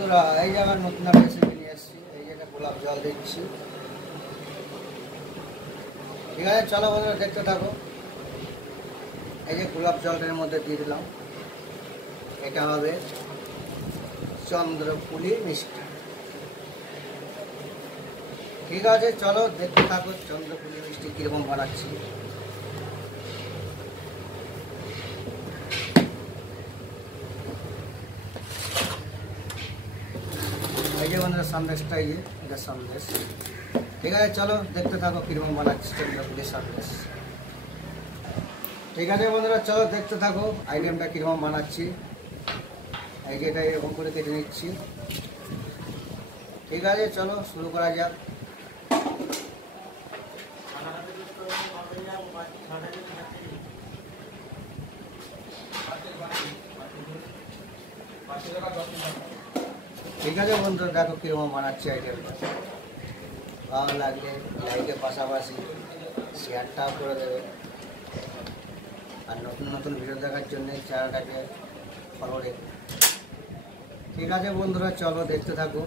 বন্ধুরা, এই যে আমার নতুন একটা রেসিপি নিয়ে এসেছি। এই যে গোলাপ জল দিচ্ছি। ঠিক আছে, চলো বন্ধুরা দেখতে থাকো। এই যে গোলাপ জলের মধ্যে দিয়ে দিলাম, এটা হবে চন্দ্রপুলি মিষ্টি। ঠিক আছে, চলো দেখতে থাকো চন্দ্রপুলি মিষ্টি কীরকম বানাচ্ছি। এই যে বন্ধুরা সন্দেশটা, এই যে এটা সন্দেশ। ঠিক আছে, চলো দেখতে থাকো কীরকম বানাচ্ছি চন্দ্রপুলি সন্দেশ। ঠিক আছে বন্ধুরা, চলো দেখতে থাকো আইটেমটা কীরকম বানাচ্ছি। এই যে এটা এরকম করে কেটে নিচ্ছি। ঠিক আছে, চলো শুরু করা যাক। ঠিক আছে বন্ধুরা, দেখো কীরকম বানাচ্ছি আইটেমটা। ভালো লাগলে লাইকের পাশাপাশি শেয়ারটাও করে দেবে, আর নতুন নতুন ভিডিও দেখার জন্য চ্যানেলটাকে ফলো রেখে। ঠিক আছে বন্ধুরা, চলো দেখতে থাকো।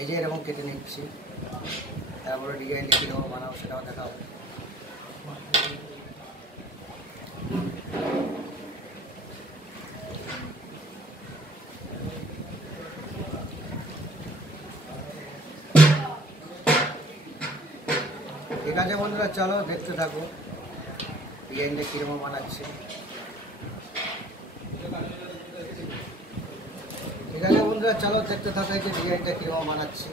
এই যে এরকম কেটে নিচ্ছি, তারপরে ডিজাইনটা কীরকম বানাবো সেটাও দেখাবো। ঠিক আছে বন্ধুরা, চলো দেখতে থাকো ডিজাইনটা কীরকম বানাচ্ছি। ঠিক আছে বন্ধুরা, চলো দেখতে থাকো এই যে ডিজাইনটা কীরকম বানাচ্ছি।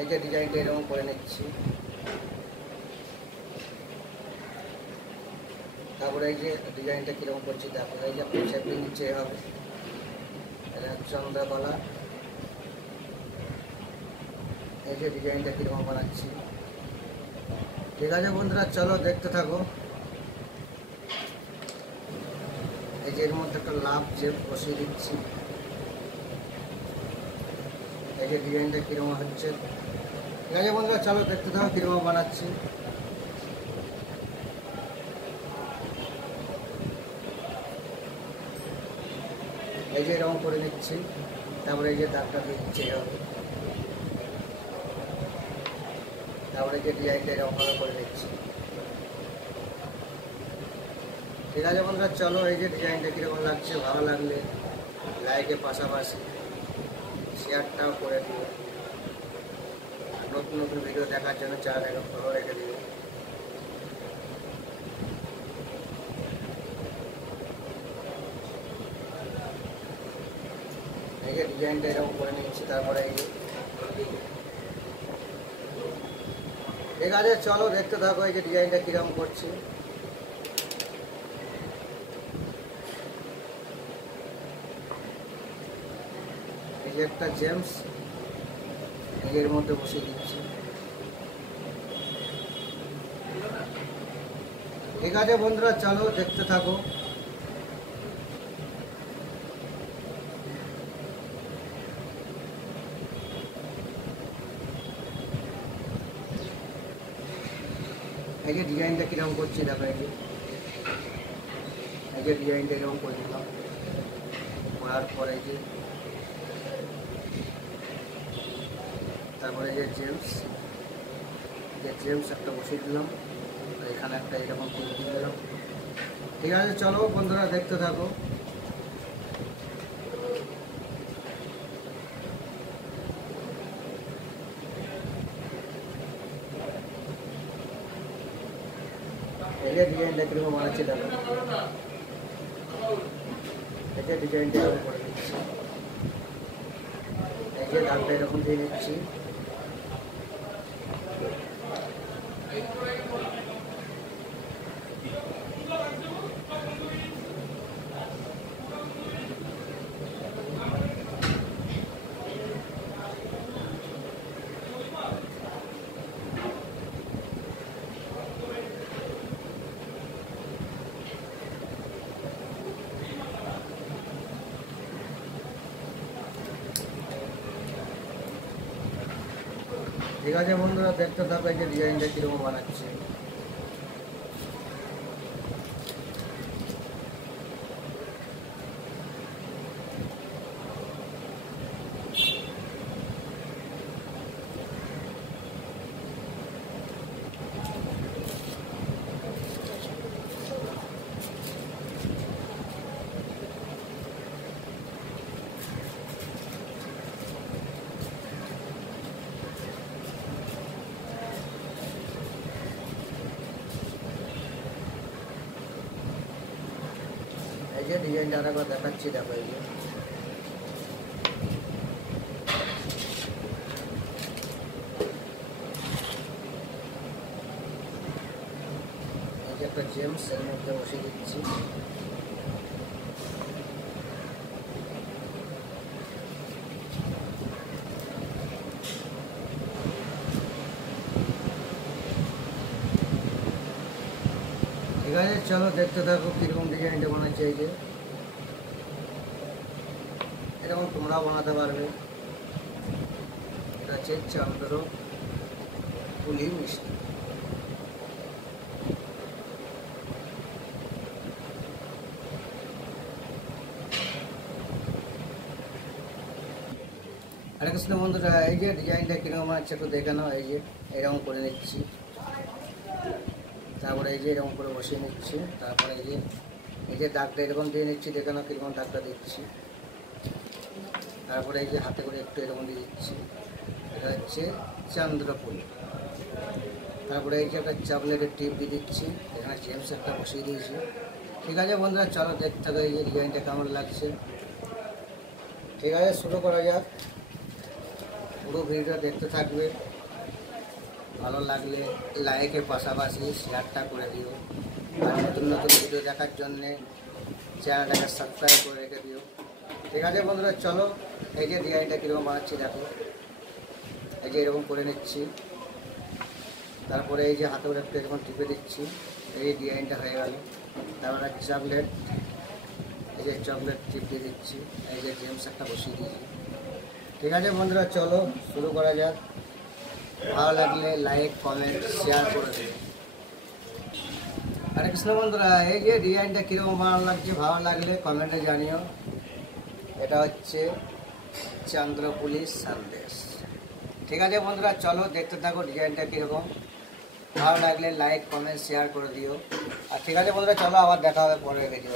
এই যে ডিজাইনটা এরকম করে নিচ্ছি। তারপরে এই যে ডিজাইনটা কীরকম করছি দেখো। এই যে চেপে নিচে হবে, এটা চন্দ্রকলা। এই যে ডিজাইনটা কীরকম বানাচ্ছি। ঠিক আছে বন্ধুরা, চলো দেখতে থাকো। এই যে এর মধ্যে একটা লাভ চেপ বসিয়ে দিচ্ছি। এই যে ডিজাইনটা কীরকম হচ্ছে। ঠিক আছে বন্ধুরা, চলো দেখতে থাকো কীরকম বানাচ্ছি। এই যে এরকম করে নিচ্ছি, তারপরে এই যে দাগটা দিচ্ছি হবে, তারপরে যে ডিজাইনটা এরকমভাবে করে নিচ্ছি। ঠিক আছে বন্ধুরা, চলো এই যে ডিজাইনটা কীরকম লাগছে, ভালো লাগলে লাইকের পাশাপাশি শেয়ারটাও করে দিও। নতুন নতুন ভিডিও দেখার জন্য চ্যানেলটাকে ফলো রেখে দিও। এই যে ডিজাইনটা এরকম করে নিচ্ছি, তারপরে এই যে। ঠিক আছে, চলো দেখতে থাকো এই যে ডিজাইনটা কীরকম করছি। এই যে একটা জেমস এর মধ্যে বসিয়ে দিচ্ছি। ঠিক আছে বন্ধুরা, চলো দেখতে থাকো। এই যে ডিজাইনটা কীরকম করছি দেখো। এই যে ডিজাইনটা এরকম করে দিলাম, করার পরে এই যে তারপরে যে জেমস একটা বসিয়ে দিলাম, এখানে একটা এরকম দিয়ে দিলাম। ঠিক আছে, চলো বন্ধুরা দেখতে থাকো। এই যে ডিজাইনটা কীরকম বানাচ্ছি দেখো। এই যে ডিজাইনটা এরকম করে দিচ্ছি। এই যে দাগটা এরকম দিয়ে নিচ্ছি। ঠিক আছে বন্ধুরা, দেখতে থাকো এই যে ডিজাইনটা কীরকম বানাচ্ছে। এই যে ডিজাইনটা আরেকবার দেখাচ্ছি, দেখো এই যে একটা জেমস এর মধ্যে বসিয়ে দিচ্ছি। ঠিক আছে, চলো দেখতে থাকো কীরকম ডিজাইনটা বানাচ্ছে। এই যে এরকম তোমরাও বানাতে পারবে। এটা হচ্ছে চন্দ্র পুলি মিষ্টি। হরে কৃষ্ণ বন্ধুরা, এই যে ডিজাইনটা কীরকম আছে একটু দেখে নাও। এই যে এরকম করে নিচ্ছি, তারপরে এই যে এরকম করে বসিয়ে নিচ্ছি। তারপরে এই যে দাগটা এরকম দিয়ে নিচ্ছি, দেখে নাও কীরকম দাগটা দিচ্ছি। তারপরে এই যে হাতে করে একটু এরকম দিয়ে দিচ্ছি, এটা হচ্ছে চন্দ্রফুল। তারপরে এই যে একটা চকলেটের টিপ দিয়ে দিচ্ছি, এখানে জেমস একটা বসিয়ে দিয়েছি। ঠিক আছে বন্ধুরা, চলো দেখতে থাকো এই যে ডিজাইনটা কেমন লাগছে। ঠিক আছে, শুরু করা যাক। পুরো ভিডিওটা দেখতে থাকবে। ভালো লাগলে লাইকের পাশাপাশি শেয়ারটা করে দিও। আর নতুন নতুন ভিডিও দেখার জন্যে চ্যানেলটাকে সাবস্ক্রাইব করে রেখে দিও। ঠিক আছে বন্ধুরা, চলো এই যে ডিজাইনটা কীরকম বানাচ্ছি দেখো। এই যে এরকম করে নিচ্ছি, তারপরে এই যে হাতে করে একটু এরকম টিপে দিচ্ছি। এই ডিজাইনটা হয়ে গেল। তারপরে চকলেট, এই যে চকলেট টিপ দিয়ে দিচ্ছি। এই যে জেমস একটা বসিয়ে দিয়েছি। ঠিক আছে বন্ধুরা, চলো শুরু করা যাক। ভালো লাগলে লাইক কমেন্ট শেয়ার করে দেবে। হরে কৃষ্ণ বন্ধুরা, এই যে ডিজাইনটা কীরকম ভালো লাগছে, ভালো লাগলে কমেন্টে জানিও। এটা হচ্ছে চন্দ্রপুলি সন্দেশ। ঠিক আছে বন্ধুরা, চলো দেখতে থাকো ডিজাইনটা কীরকম। ভালো লাগলে লাইক কমেন্ট শেয়ার করে দিও। আর ঠিক আছে বন্ধুরা, চলো আবার দেখা হবে পরের ভিডিও।